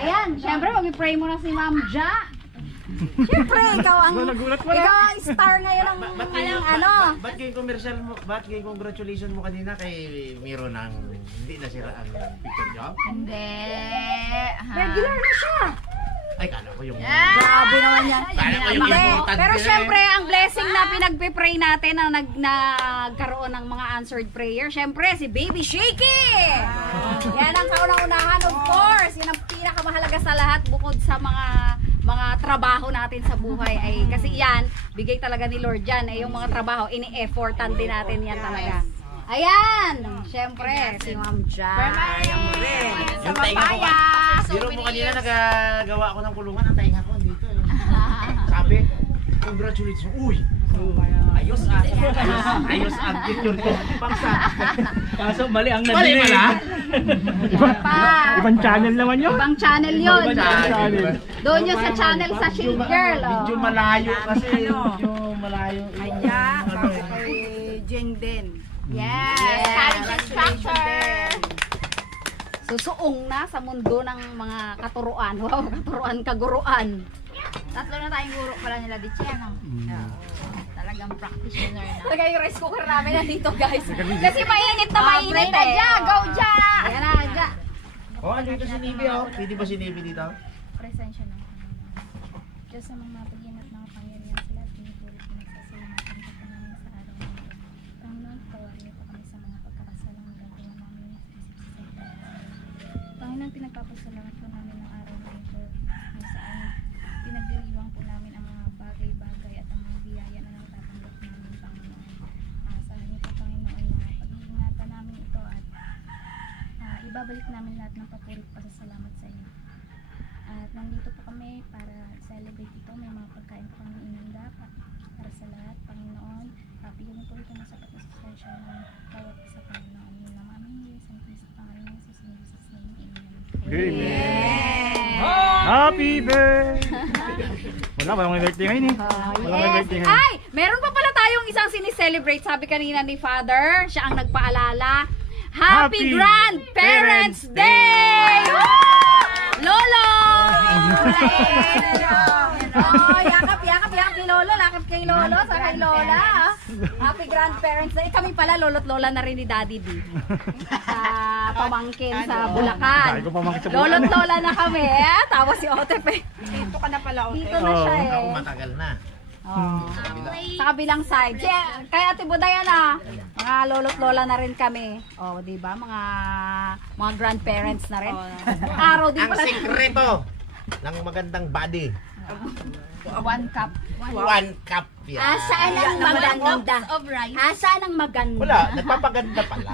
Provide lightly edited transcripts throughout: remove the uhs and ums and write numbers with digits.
Ayan, syempre mag-pray mo na si Ma'am Ja. Syempre, ikaw ang star ngayon ng ano. Ba't kayo commercial mo, ba't kayo congratulations mo kanina kay Miro ng hindi nasira ang picture job? Hindi. Regular na siya. Ay, kala ko yung... Grabe naman yan. Kala ko yung important. Pero syempre, ang blessing na pinagpipray natin na nagkaroon ng mga answered prayer, syempre, si Baby Shaky! Yan ang kauna-unahan, of course. Yan ang pinakamahalaga sa lahat bukod sa mga trabaho natin sa buhay ay kasi yan, bigay talaga ni Lord yan. Eh, yung mga trabaho, ini-effortan din natin yan talaga. Ayan! Syempre, si Ma'am Ja. Yung tainga ko ka. Biro mo kanina nagagawa ako ng kulungan, ang tainga ko dito. Sabi, congratulations. Uy! Ayos ang picture ko. Pangsa. Kaso mali ang nadinig. Ibang channel naman yun. Ibang channel yun. Channel. Doon yun sa channel sa Shade Girl. Medyo malayo kasi. Medyo malayo. Kaya, kay Jeng din. Yes! College instructor. Susuong na sa mundo ng mga katuruan. Wow, katuruan, kaguruan. Tatlo na tayong guro pala nila di Cheno. Talagang practitioner na. Talaga yung rice cooker namin nandito, guys. Kasi mainit na mainit na eh. Ja, go Ja! Ayan na, Ja. Oh, andito si Nibi oh. Pwede ba si Nibi dito? Presensya ng Panginoon. Diyos sa mga pag-inat ng pangyarihan sa lahat, pinipuri ko nagsasalamat ang po namin sa araw na ito. Panginoon, tawarin niyo po kami sa mga pagkakasalang gagawin namin sa isip sa Panginoon, pinagpapasalamat po namin ng araw na ito kung saan pinagdiriwang po namin ang mga bagay-bagay at ang mga biyaya na natatanggap namin, Panginoon. Asahan niyo po, Panginoon, na pag-iingatan namin ito at ibabalik namin lahat ng papuri at pasasalamat sa inyo. At nandito po kami para celebrate ito. May mga pagkain po kami inanda para sa lahat, Panginoon. Bigyan po ito ng sapat na sustansya ng bawat isa, Panginoon. Yun lang aming Diyos, ang Kristo, Panginoon, Jesus, in Jesus' name, Amen. Happy birthday! Walang birthday ngayon eh. Walang Yes. birthday ngayon. Ay, meron pa pala tayong isang sinicelebrate. Sabi kanina ni Father, siya ang nagpaalala. Happy Happy Grandparents Parents Day! Woo! Lolo! Oh, yakap kay Lolo, lakap kay Lolo, sa kay Lola. Happy Grandparents Day. Kami pala, lolo't lola na rin ni Daddy D. Sa pamangkin sa Bulacan. Dahil ko pamangkin sa Lolo't lola na kami. Tapos si Otep eh. Dito ka na pala, Dito na siya eh. Ako matagal na. Oh. Sa kabilang side. Kaya Ate Budaya na, mga lolo't lola na rin kami. Oh, 'di ba? Mga grandparents na rin. Araw din Ang pala. sekreto ng magandang body. 1 cup. 1 cup yan. Asaan ang maganda? Of rice. Asaan ang maganda? Wala, nagpapaganda pala.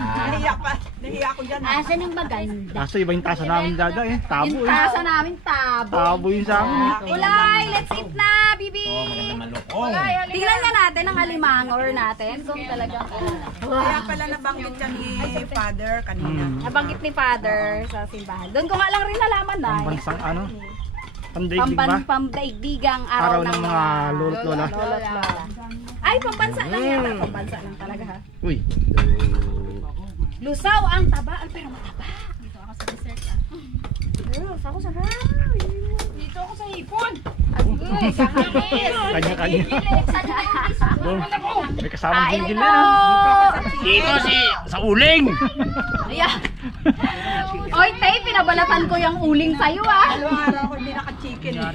Nahiya ko dyan. Asaan ang maganda? Kaso iba yung tasa namin dada eh. Tabo Yung eh. tasa namin tabo. Tabo yun sa amin eh. Ulay, let's eat na, bibi. Oo, maganda malukong. Tingnan nga natin ang alimangor natin kung talagang Kaya pala nabanggit siya ni Father kanina. nabanggit ni Father sa simbahan. Doon ko nga lang rin nalaman na. Bansang ano? Pandaigdig ba? Pamdaigdigang araw Araw ng mga lolo't lola. lolo't lola. Ay, pambansa lang yan. Pambansa lang talaga ha. Uy. Lusaw ang taba. Ay, pero mataba. Dito ako sa dessert Ako sa Dito ako sa hipon. Kanya-kanya. Doon. May kasamang Kain gigil po! na no? Dito sa uling. Ayan. Oy, Tay, pinabalatan ko yung uling sa'yo ah. Dalawang araw ako hindi naka-chicken eh.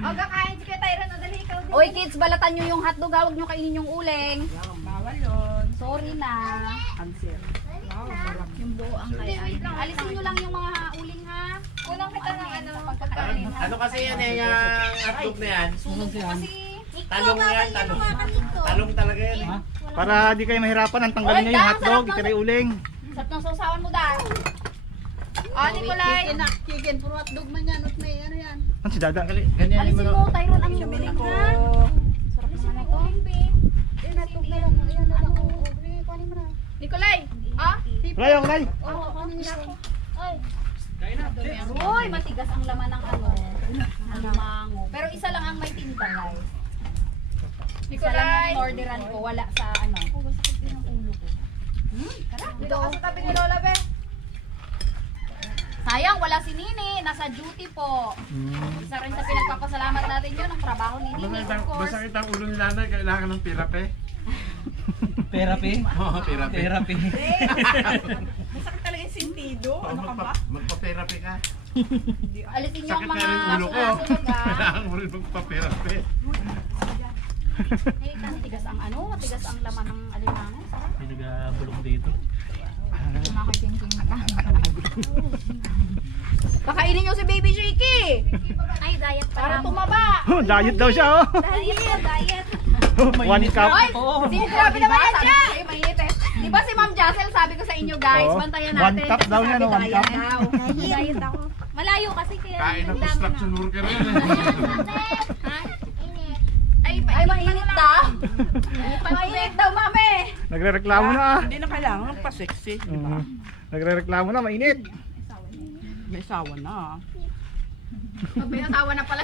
O, kakain si Tyron na dali ikaw. Oy, kids, balatan nyo yung hotdog. Huwag nyo kainin yung uling. Bawal yun. Sorry na. Yung buo ang kaya. Alisin nyo lang yung mga uling ha. Kunang kita ng ano. Pagkakainin ha. Ano kasi yan eh, yung hotdog na yan? Sunog ko kasi. Talong yan, talong. Talong talaga yan eh. Para di kayo mahirapan, ang tanggalin nyo yung hotdog, itira yung uling. Sarap ng sausawan mo dahil. Nicolay. Chicken, puro hotdog man yan. At may ano yan. Ano si dada? Ganyan Alisin mo. mo, Tyron, ang uling ko. ha. Sarap naman ito. Hotdog na lang. Ayan na lang. Kunin mo na. Nicolay. Ah? Kulay, kulay. Uy, matigas ang laman ng ano. Ang mango. Pero isa lang ang may tinta, guys. Isa lang Nicolay. ang orderan ko, wala sa ano. Tara, Dito ka sa tabi ni Lola, be. Sayang, wala si Nini. Nasa duty po. Isa rin sa pinagpapasalamat natin yun, ang trabaho ni Nini, of course. Masakit ang ulo ni nanay, kailangan ng therapy. Therapy? Oo, therapy. Therapy. Masakit talaga yung sentido. Ano ka ba? Magpa-therapy ka. Alisin yung Sakit mga na rin ulo ko. sunog ah. Kailangan mo rin magpa-therapy. Eh, kasi tigas ang ano, matigas ang laman ng alimango. Sarap. May nagabulong dito. Kumakiting-ting mata. Pakainin nyo si Baby Shaky. Ay, diet pa Para lang. tumaba. Diet daw siya, oh. Diet. 1 cup. Oy, grabe naman yan siya. Ay, mainit eh. Di ba si Ma'am Jassel, sabi ko sa inyo guys, Oo. bantayan 1 natin. cup daw Sabi yan, oh, 1 diet cup. daw. Diet ako. Malayo kasi kaya Kain ng nagdami construction worker yan. Ay, mainit daw. Mainit daw, mami. Nagre-reklamo na, ah. Hindi na kailangan pa-sexy. Di ba? Nagre-reklamo na, mainit. May sawa na. Pag may asawa na pala.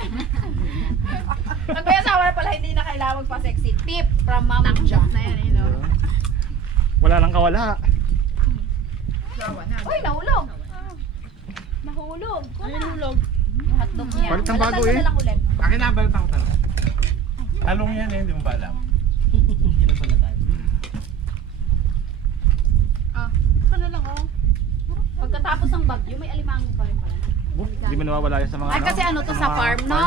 Pag may asawa na pala, hindi na kailangan magpa-sexy. Tip from Ma'am Jo. na yan eh, no? Wala lang kawala. Uy, nahulog. Nahulog. Nahulog. Yung hotdog niya. Balit ang bago Balatan mo eh. na lang ulit. Akin na, balit ako talaga. Talong yan eh, hindi mo ba alam? Ano lang oh. Pagkatapos ng bagyo, may alimango pa rin pala. Hindi mo nawawala yan sa mga Ay, kasi ano to sa farm, no?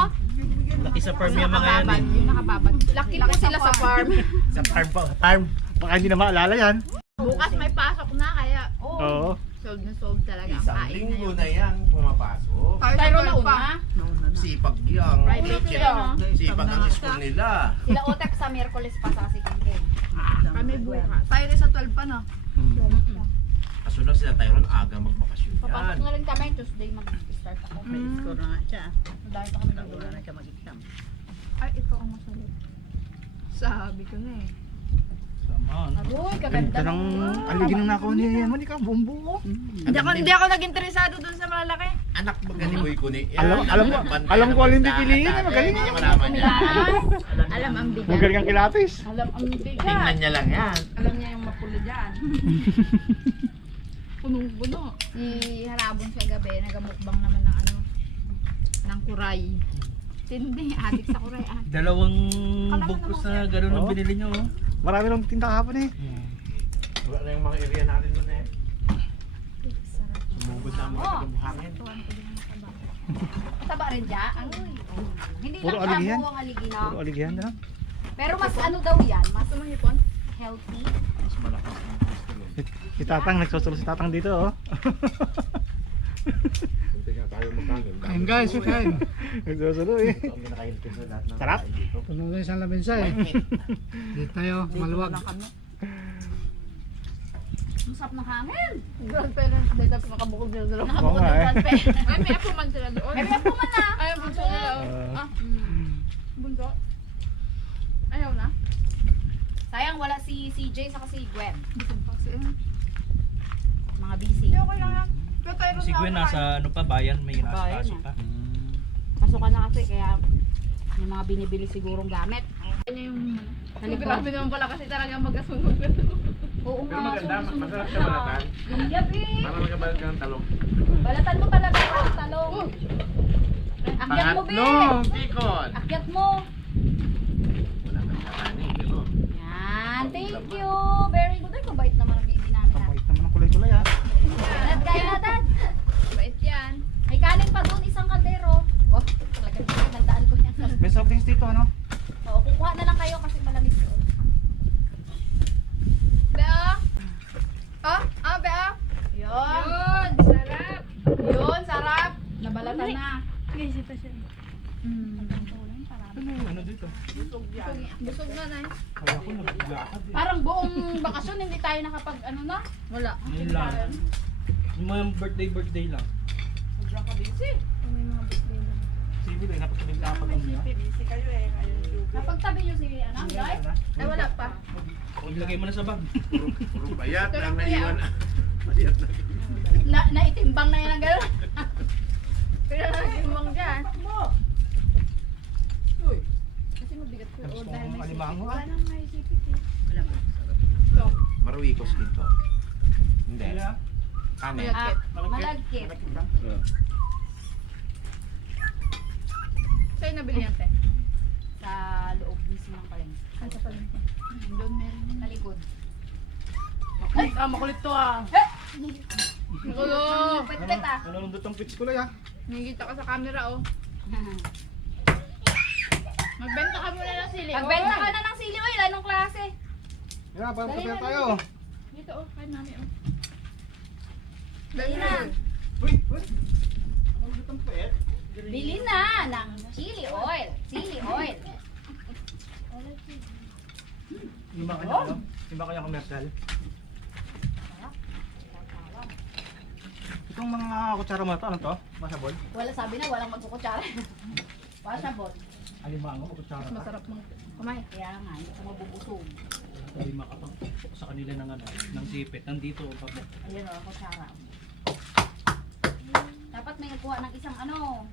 Laki sa farm yung mga yan eh. Yung nakababad. Laki po sila sa farm. Sa farm pa. Farm. Baka hindi na maalala yan. Bukas may pasok na, kaya Oo. sold na sold talaga ang Isang kain na linggo yun. na yan pumapasok. Tayo na una. Sipag yan. Private yan. Sipag ang school nila. Sila Otek sa Miyerkules pa sa Sikingke. Kami bukas. Tayo rin sa 12 pa, no? Kaso lang sila Tyron, aga magbakasyon Papasok yan. na rin kami, Tuesday mag-start ako. Score na nga siya. Dahil pa kami nag Wala na siya mag-exam. Ay, ito ang masalit. Sabi ko na eh. Uy, Ganda kaganda ng aligin ng nakaw niya yan. Manika, bumbu. Hindi ako nag-interesado dun sa malalaki. Anak magaling mo ikuni. Alam ko alin pipiliin eh. Magaling Hindi eh. niya malaman yan. Alam ang bigat. Magaling ang kilapis. Alam ang bigat. Tingnan niya lang yan. Alam niya yung mapulo dyan. Punong-puno. Si Harabon siya gabi, nagamukbang naman ng ano, ng kuray. Tindi, adik sa kuray. Dalawang bugkos na gano'n ang binili nyo. Marami nang tinta kahapon eh. Wala na yung mga area natin doon eh. Sumugod na ang mga Oh. buhangin. Taba rin dyan. Hindi Puro lang aligihan. buong aligi na. Puro aligihan na lang. Pero mas ano daw yan, mas Tumahipon? healthy. Mas malakas ang gusto mo. Si Tatang, nagsusulo si Tatang dito oh. Hindi nga tayo magkangin. Kain guys, kain. Nagsusulo eh. Ito ang pinakahilpin sa lahat ng Sarap. bahay dito. Puno na isang labensa eh. Dito tayo, maluwag. Masarap ng hangin. Grandparents day tapos nakabukod sila doon. Oo nga eh. Ay, may apo man sila doon. May po man na. Ay, bunso nila. Ah. Bunso? Ayaw na? Sayang wala si CJ sa si Gwen. Busog pa kasi. Mga busy. Hindi ako lang yan. Pero tayo rin Si Gwen nasa ano pa, bayan, may Bayan, nasa pa. Pasukan na kasi kaya yung mga binibili sigurong gamit. Grabe naman pala kasi talaga magkasunog na to. Oo Pero nga. maganda, susunod masarap na. siya balatan. Ang yabi. Para magabalat ka ng talong. Balatan mo talaga ang talong. Akyat mo, Bi. Pangatlong tikon. Akyat mo. Wala kang kakanin, pero. Yan. Thank you. Very good. Ay, kabait naman ang baby namin. Kapait naman ang kulay-kulay ah. Dad, kaya dad. Bait yan. May kanin pa doon, isang kaldero. Oh, talagang nandaan ko yan. May soft drinks dito ano? Oo, kukuha na lang kayo kasi malamig doon. Bea? Ah? Bea? Yun. Yun, sarap. Yun, sarap. Nabalatan na. Guys, ito siya. Ano dito? Busog na, Nay. Kaya ko naglakad eh. Parang buong bakasyon hindi tayo nakapag ano na. Wala. Yun lang. Yung mga birthday lang. Sobrang kabisi. May mga birthday lang. Sige, napagkabigla pa kami ah. Busy kayo eh. Napagtabi nyo si ano, guys? Ay, wala pa. Huwag ilagay mo na sa bag. Puro bayat Pero lang kuya, naiwan. Bayat na. Naitimbang na yan ang gano'n. Pero nagsimbang dyan. Kasi mabigat ko. Gusto Dahil kong may alimango ah. Wala nang may sipit eh. Maruikos dito. Hindi. Kanin. Malagkit. Sa'yo nabili yan, te? Sa loob mismo ng palengke. Ano sa palengke? Doon meron. Sa likod. Makulit to ah. Gulo! Pet-pet ah. Nalundot ang pitch ko lang ah. Nakikita ka sa camera, oh. Magbenta ka muna ng sili. Pagbenta ka na ng sili oil, anong klase? Yan na, parang patay tayo. Dito, oh. Kay mami, oh. Bili na. Uy! Nalundot ang pet. Bili na ng chili oil. Chili oil. Yung ba kanya ano? Yung ba kanya commercial? Itong mga kutsara mo na to, ano to? Masabol? Wala, sabi na, walang magkukutsara. Pasabot. Alimango, kutsara Mas ka. masarap mong kumain. Kaya nga, hindi ko mabubusog. Sabi makapagpupok sa kanila ng ano, ng sipit. Nandito o papok. Ayun o, kutsara. Dapat may nagkuha ng isang ano,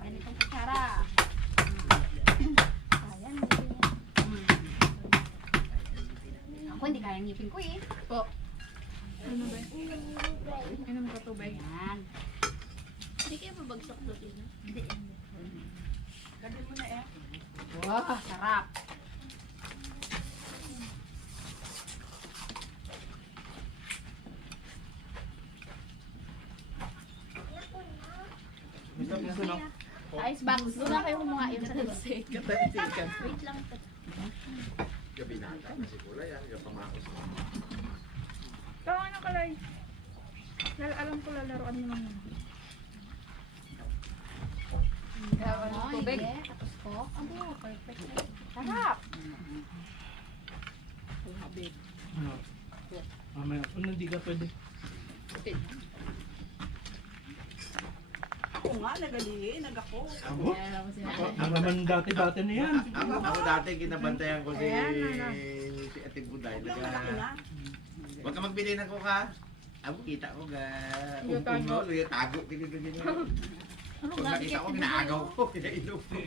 ganitong kutsara. Ayan, Ako hindi kaya ngipin ko eh. Po. Ano ba? Inom ka tubig. Ayan. Hindi kayo babagsak doon din. Wow, sarap. Gusto no? Sa icebox. Doon na kayo kumuha yung sa labas. Wait lang. Gabi na ata. Kasi kulay ah. Yung pamakos. Tama na kalay. Dahil alam ko lalaroan mo naman. Tubig. Tapos ko. Abo, perfect. Sarap. Ano? Mamaya. Kung hindi ka pwede. Ako nga, nagaliin, nagako. Ayan ako sinabi. Ang naman dati-dati na yan. Ako dati kinabantayan ko si Ate Buday. Huwag ka magbili ng coca. Ako kita ko ga. Tago. Tago. Pag nakita ko, ginaagaw ko. Kinainom ko.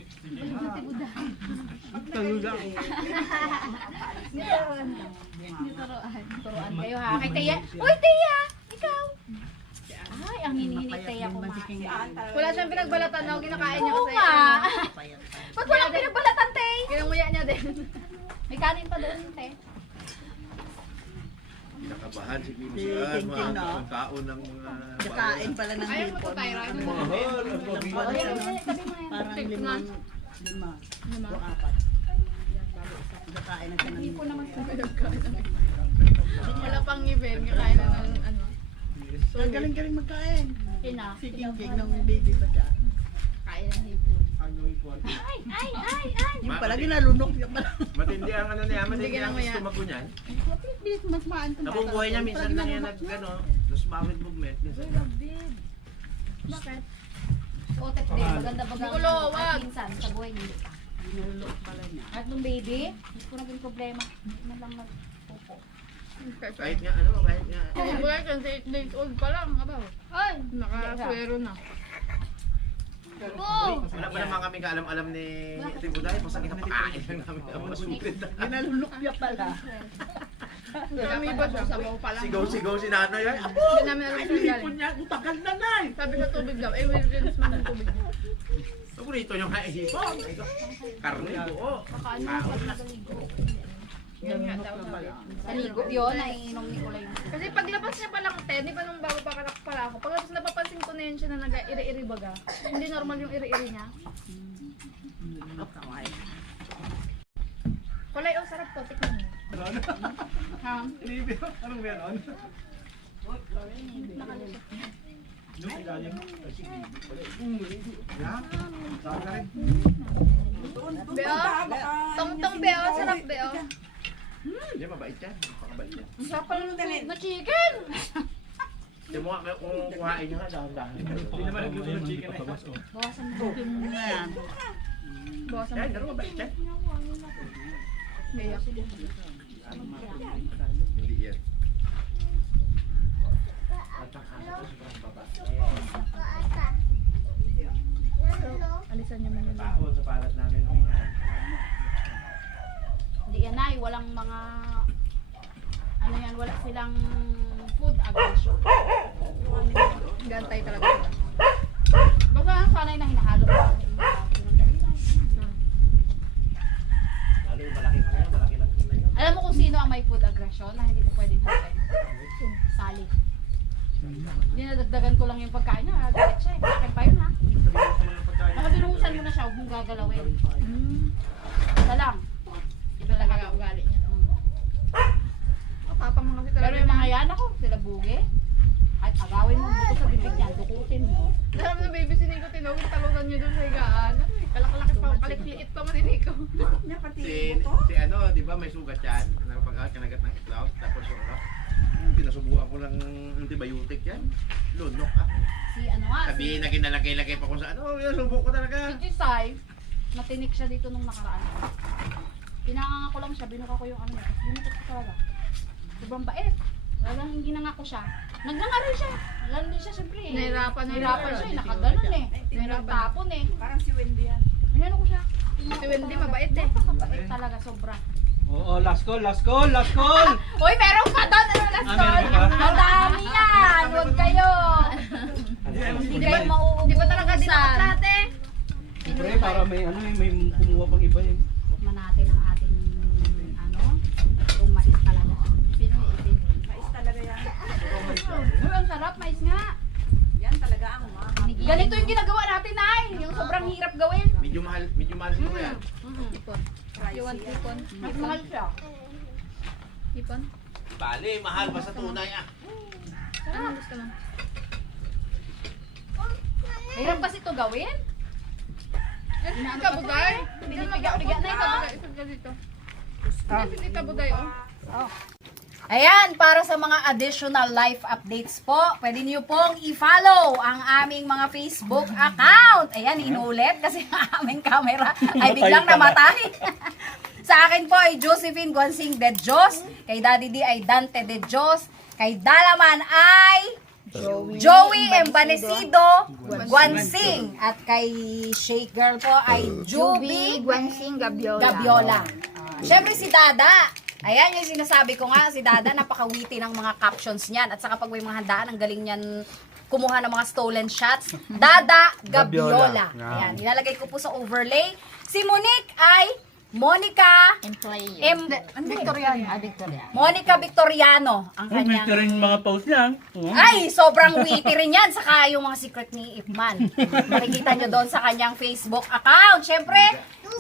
Tayo lang. Turuan kayo ha. Kay Teya. Uy, Teya! Ikaw! Ay, ang hinihintay Teya kumain. Wala siyang pinagbalatan na kinakain niya Oo kasi. nga. Ba't walang pinagbalatan, Te? Kinanguya niya din. May kanin pa doon, Te. Nakabahan si Kimsian. Mga taon ng mga... Nakain pala ng Ayaw mo to, hipon. Tyra. Ano mo? Mahal. Ang gabi O, yan, yan, tabi mo yan. Parang lima. O apat. Nakain na siya ng hipon. Wala pang ngipin. Kakain na ng ano. Ang galing-galing magkain. Ina. Si King nung baby pa siya. Kain ng hipon. Ay! Yung pala ginalunok niya pala. Matindi ang ano niya. Matindi Hindi ang kinamaya. gusto magunyan. Bilis mas maan kung Nabubuhay niya minsan lang yan nag-ano. Tapos bawit movement. Minsan. Bakit? O, Te, maganda bagang Gulo, wag. minsan sa buhay niyo. Ginalunok pala niya. At nung baby, hindi ko naging problema. Hindi man lang nagpupo. Kahit nga ano, kahit nga. Wala siyang 8 days old pa lang. Abaw. Ay! Nakaswero na. Oh! Wala pa naman kami kaalam-alam ni Ate Buday. Basta kinapakain lang namin ang masupit na. Ginalunok niya pala. Kami ba siya? Sabaw pa lang. Sigaw-sigaw si Nanay. Ay, apo! Hindi namin alam Ay, saan hipon galing. niya. Ang tagal na, Nay! Sabi sa tubig daw. Eh, will rinse man ng tubig. Paborito yung hipon. Karne, buo. Kakaano Kaon ka na. nagaligo. Yan nga daw sabi. Sa ligo yun, naiinom ni Kulay. Kasi paglabas niya palang di ba nung bago pa kanak pala ako, paglabas napapansin ko na yun siya na nag-iri-iri baga. Hindi normal yung iri-iri niya. Kulay, oh, sarap to. Tikman mo. Ha? Anong meron? Doon ilalim. Yan. Saan ka rin? Beo? Tong-tong beo, sarap beo. Hindi, mabait yan. Pakabait yan. Ang sarap pala na chicken! Yung mga kung kuhain nyo nga, dahan-dahan. Hindi naman nagluto ng chicken eh. Bawasan mo. Bawasan Yan, mo. pero mabait yan. Beo. Hindi yan. Alisan niya man yun. Tao sa palat namin. Hindi yan ay, walang mga ano yan, wala silang food aggression. Gantay talaga sila. Basta ang sanay na hinahalo ko. Lalo yung malaki na yan, malaki lang na yun. Alam mo kung sino ang may food aggression na hindi ko pwedeng haluin? Sali. Dinadagdagan ko lang yung pagkain na. Galit siya eh. Akin pa yun ha. Nakabinuhusan mo na siya. Huwag mong gagalawin. Isa lang. Iba talaga ang ugali niya. Tapang mga kasi Pero yung mga yan ako, sila buge. At agawin mo dito sa bibig niya. Dukutin mo. Alam mo, baby, sining ko tinawag talunan niyo doon sa higaan. Ano eh, kalak-laki pa, kalikliit pa man ini ko. Si ano, di ba may sugat yan? Kanagat ng itlog, tapos yung ano, pinasubukan ko ng antibiotic yan. Lunok ah. Si ano nga, Sabihin na kinalagay-lagay pa ko sa ano, yung subok ko talaga. si Jisay, natinik siya dito nung nakaraan. Pinanganga ko lang siya, binuka ko yung ano niya. Binuka ko talaga. Sobrang bait. Talagang ginanga ko siya. Nagnanga rin siya. Nagano din siya siyempre eh. Nahirapan siya eh. Nakaganon eh. Nahirapan eh. Parang si Wendy yan. Ano ko siya? Si Wendy, mabait eh. Napakabait talaga, sobra. Oo, last call, last call, last call! Uy, meron ka doon! Ano last Ah, call? meron ka ba? Madami yan! Huwag kayo! Hindi kayo mauubusan. Di ba talaga dinakot lahat eh? Siyempre, para may ano eh, may kumuha pang iba eh. Tikman natin ang ating ano, itong mais talaga. Pinoy. Mais talaga yan. Uy, ang sarap, mais nga. Yan talaga ang Ganito yung ginagawa natin, Nay. Yung sobrang hirap gawin. Medyo mahal siguro yan. You want ipon? Mas mahal siya. Ipon? Bale, mahal basta tunay ah. Ano gusto mo? Hirap kasi ito gawin. Kabuday? Pinipiga-piga na ito. Isang ka dito. Hindi kabuday oh. Ayan, para sa mga additional life updates po, pwede niyo pong i-follow ang aming mga Facebook account. Ayan, inulit kasi ang aming camera ay biglang namatay. Sa akin po ay Josephine Guansing de Dios, kay Daddy D ay Dante de Dios, kay Dalaman ay Joey Embanesido Guansing, at kay Shake Girl po ay Juby Guansing Gabiola. Siyempre si Dada. Ayan yung sinasabi ko nga, si Dada napakawiti ng mga captions niyan. At saka pag may mga handaan, ang galing niyan kumuha ng mga stolen shots. Dada Gabiola. Ayan, ilalagay ko po sa overlay. Si Monique ay Monica Monica Victoriano ang kanyang. rin mga post niya. Ay, sobrang witty rin yan. Saka yung mga secret ni Ipman. Makikita nyo doon sa kanyang Facebook account. Siyempre,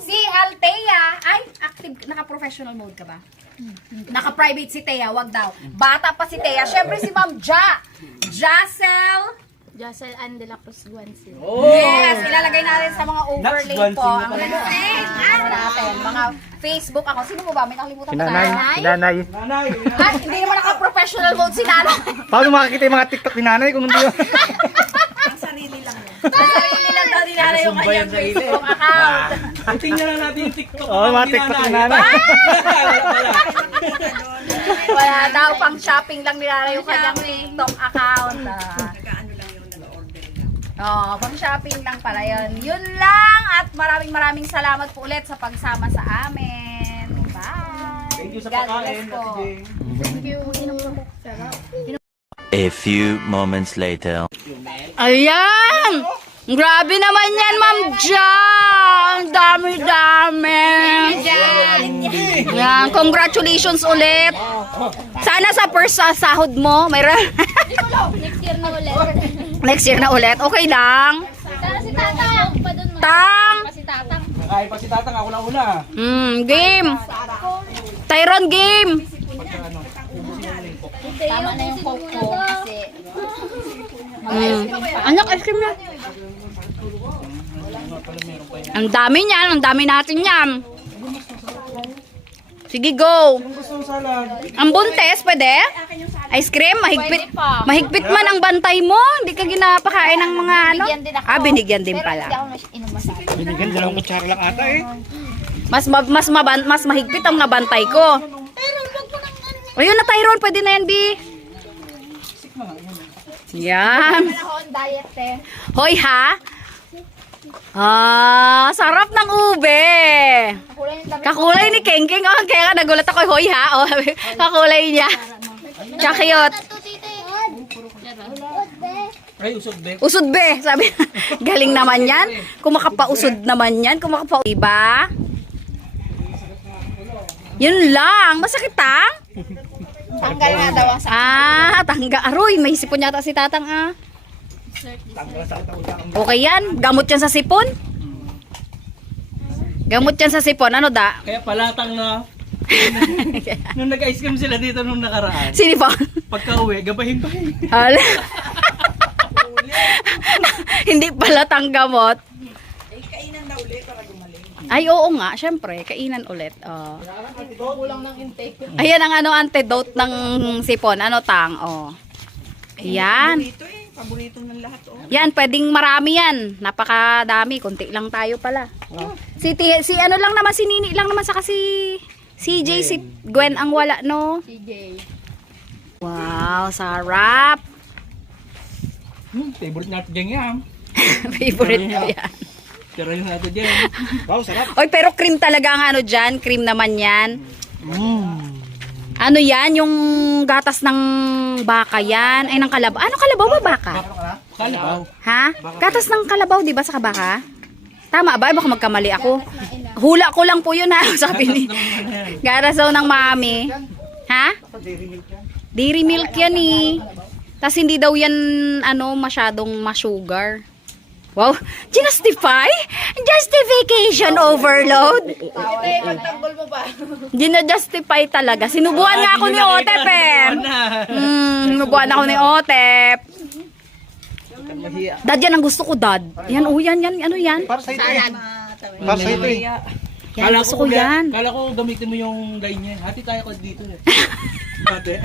si Althea ay active, naka-professional mode ka ba? Naka-private si Thea, wag daw. Bata pa si Thea. Siyempre si Ma'am Jocel Ann de la Cruz Guansing. Yes, ilalagay natin sa mga overlay Next po. one, Ang sino ano natin, mga Facebook ako. Sino mo ba? May nakalimutan Si ba? nanay. Si nanay. Nanay! Ay, hindi naman naka-professional mode si Nanay. Paano makakita yung mga TikTok ni nanay kung hindi yun? Ang sarili lang yun. Sa sarili lang daw ni Nanay yung kanyang Facebook account. Tingnan na natin yung TikTok. Oo, mga TikTok ni nanay. Wala daw, pang shopping lang ni Nanay yung kanyang TikTok account. Nagaano lang yun, nag-order lang. Oh, pang shopping lang pala yun. Yun lang, at maraming salamat po ulit sa pagsama sa amin. Bye! Thank you sa God pagkain, bless po. Ate Jane. A few moments later. Ayan! Grabe naman yan, Ma'am Ja! Ang dami-dami! Yan, congratulations ulit! Sana sa first sahod mo, mayroon. Next year na ulit. Next year na ulit, okay lang. Sana si Tatang. Pa dun mo. Tang! Pa si Tatang. Kakain pa si Tatang, ako na una. Game! Tyron game! Tama na yung coke ko. Kasi Anak, ice cream yan. Ang dami niyan, ang dami natin yan. Sige, go. Gusto mong salad? Ang buntes, pwede? Ice cream? Mahigpit, mahigpit man ang bantay mo. Hindi ka ginapakain ng mga ano? binigyan din ako. Ah, binigyan din Pero hindi pala. ako inom masyado. Binigyan, dalawang kutsara lang ata eh. Mas mahigpit ang nabantay ko. Ayun na, Tyron. Pwede na yan, B. Yan. Ako on diet eh. Hoy, ha? Ah, sarap ng ube. Kulay ng dami. Kakulay ni Kengkeng. Oh, kaya nga nagulat ako. Hoy, ha? Oh, kakulay niya. Tsaka cute. Ito, tita. Ay, usog be. Usod be, sabi. Galing naman yan. Kumakapausod naman yan. Diba? Yun lang. Masakit tang? Tanggal nga daw ang Tangga. Aroy, may sipon yata si tatang Okay yan. Gamot yan sa sipon. Gamot yan sa sipon. Ano da? Kaya palatang na. Nung nag-ice cream sila dito nung nakaraan. Sinipon? Pagka uwi, gabahin-bahin. Hala. Hindi pala tanggamot. Kainan na ulit para gumaling. Ay, oo nga. Syempre, kainan ulit. kulang ng intake. Ayan ang antidote ng sipon. Ano tang? Yan. Paborito paborito ng lahat. Yan, pwedeng marami yan. Napakadami. Kunti lang tayo pala. Si ano lang naman, si Nini lang naman saka si CJ, si Gwen ang wala, no? CJ. Wow, sarap. Favorite natin dyan yan. Favorite ko yan. Tira yung natin dyan. Wow, sarap. Oy, pero cream talaga ang ano dyan. Cream naman yan. Ano yan? Yung gatas ng baka yan. Ay, ng kalabaw. Ano kalabaw ba baka? Kalabaw. Ha? Gatas ng kalabaw, di ba sa kabaka? Tama ba? Baka magkamali ako. Hula ko lang po yun ha. Sabi ni. Gatas daw ng mami. Ha? Dairy milk yan eh. Tapos hindi daw yan ano masyadong ma-sugar. Wow. Ginustify? Justification overload? Pagtanggol mo ba? Gina-justify talaga. Sinubuan nga ako ni Otep eh. Sinubuan ako ni Otep. Dad, yan ang gusto ko, Dad. Yan, yan. Ano yan? Para sa ito eh. Para sa ito eh. Yan, gusto ko yan. Kala ko gamitin mo yung line niya. Hati tayo ko dito eh. Hati.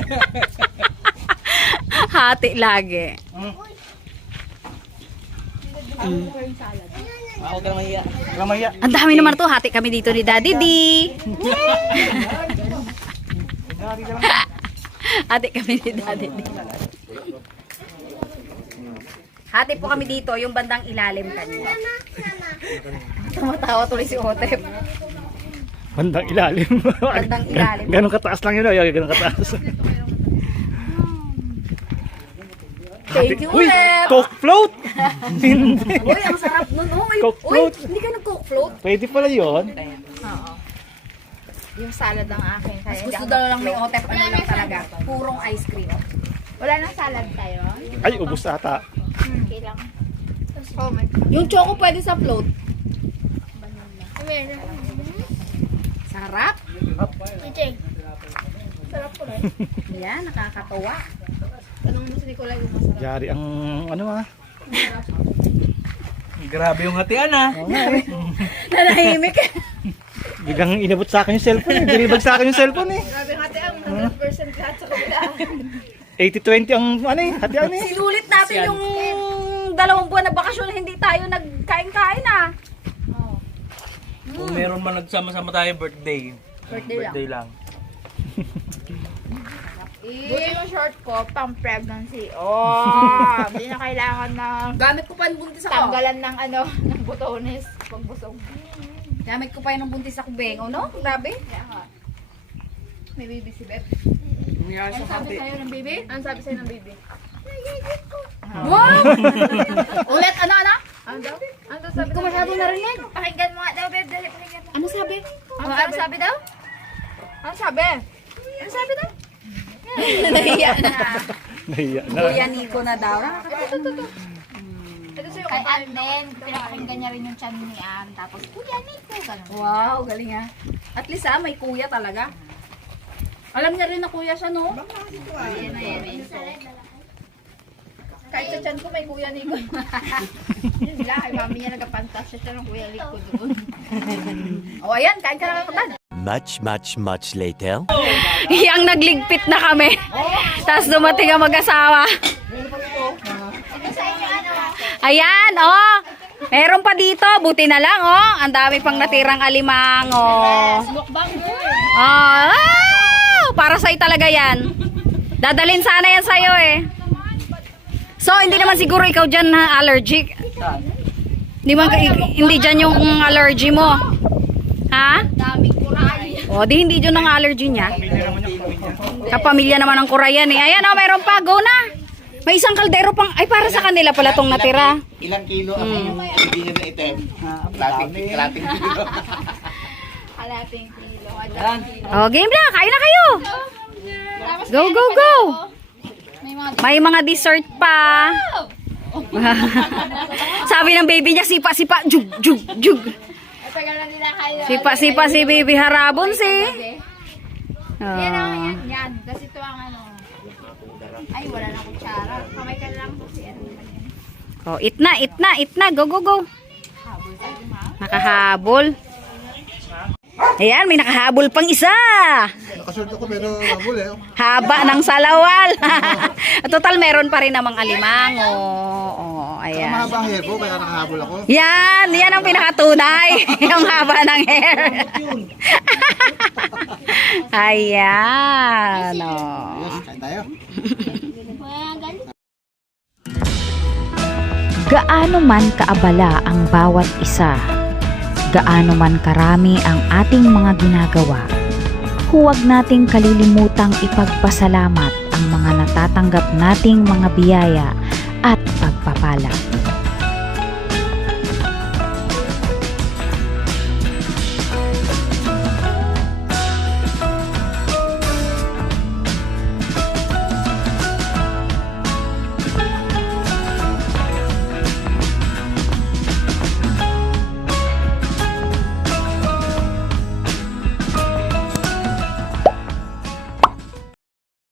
Hati lagi. Ako ka mahiya. Ramaya. Ang dami naman to. Hati kami dito ni Daddy D. Hati kami ni Daddy D. Hati po kami dito, yung bandang ilalim kanya. Tumatawa tuloy si Otep. Bandang ilalim. Bandang ilalim. Ganun kataas lang yun. Ganun kataas. Thank you, Uy, Otep. Coke float. Hindi. Uy, ang sarap nun. Uy, Coke float. hindi ka nag-coke float? Pwede pala yun. Oo. Yung salad ang akin. Mas gusto daw lang ni Otep, ano lang talaga. Purong ice cream. Wala nang salad tayo. Ay, ubos ata. Okay lang. Oh my God. Yung choco pwede sa float. Meron. Sarap. Ije. Sarap ko rin. Yan, nakakatawa. Tanong mo si Nicolay kung masarap. Yari ang ano Grabe yung hatian ah. Nanahimik. Biglang inabot sa akin yung cellphone eh. Binibag sa akin yung cellphone eh. Grabe ang hati ang 100% lahat sa kabila. 80-20 ang ano eh. Hatian eh. Sinulit natin yung 2 buwan na bakasyon na hindi tayo nagkain-kain ah. Kung meron man nagsama-sama tayo birthday. Birthday lang. Buti yung short ko, pang pregnancy. Oh, hindi na kailangan na Gamit ko pa yung buntis ako. tanggalan ng ano, ng butones pag busog. Gamit ko pa yung buntis ako, Beng. Oh, no? Grabe. Kaya nga. May baby si Beth. Ano sabi sa'yo ng baby? Ano sabi sa'yo ng baby? Wow! Ulit, ano? Ano daw? Ano daw sabi? Hindi ko masyadong narinig. Pakinggan mo nga daw, Beth. Dali, pakinggan mo. Ano sabi? Ano sabi daw? Ano sabi? Ano sabi daw? Nahiya na. Nahiya na. Kuya Nico na daw. Ito sa'yo. Kay Ann din, pinapakinggan niya rin yung chan ni Ann. Tapos, Kuya Nico, gano'n. Wow, galing ah. At least may kuya talaga. Alam niya rin na kuya siya, no? Ayan na yan. Kahit sa chan ko may Kuya Nico. Yun lang, kay mami niya nagkapantas siya ng Kuya Nico doon. O ayan, kain ka na kapag. Much later. Yang nagligpit na kami. Tapos dumating ang mag-asawa. Ayan, oh. Meron pa dito. Buti na lang, oh. Ang dami pang natirang alimang, oh. Ah, para sa'yo talaga yan. Dadalhin sana yan sa'yo, eh. So, hindi naman siguro ikaw dyan na allergic. Hindi dyan yung allergy mo. Ha? O, di hindi dyan ang allergy niya. Kapamilya naman ang Korean eh. Ayan o, mayroon pa. Go na. May isang kaldero pang, ay para sa kanila pala tong natira. Ilang kilo ang bibigyan ng item? Kalating kilo. Kalating kilo. Oh, game na, kain na kayo. Go, go, go. May mga dessert pa. Sabi ng baby niya, sipa-sipa, jug, jug, jug. Sipa-sipa si baby harabon si. Oh. Yan. Kasi ito ang ano. Ay, wala na kutsara. Kamay ka lang kasi ano. Oh, eat na. Go, go, go. Nakahabol. Ayan, may nakahabol pang isa. Nakasunod ako pero habol eh. Haba ng salawal. Total, meron pa rin namang alimango. Oh, ayan. Mahaba hair ko kaya nakahabol ako. Yan ang pinakatunay. Yung haba ng hair. Ayan. Oh. Yes, kain tayo. Gaano man kaabala ang bawat isa, gaano man karami ang ating mga ginagawa, huwag nating kalilimutang ipagpasalamat ang mga natatanggap nating mga biyaya at pagpapala.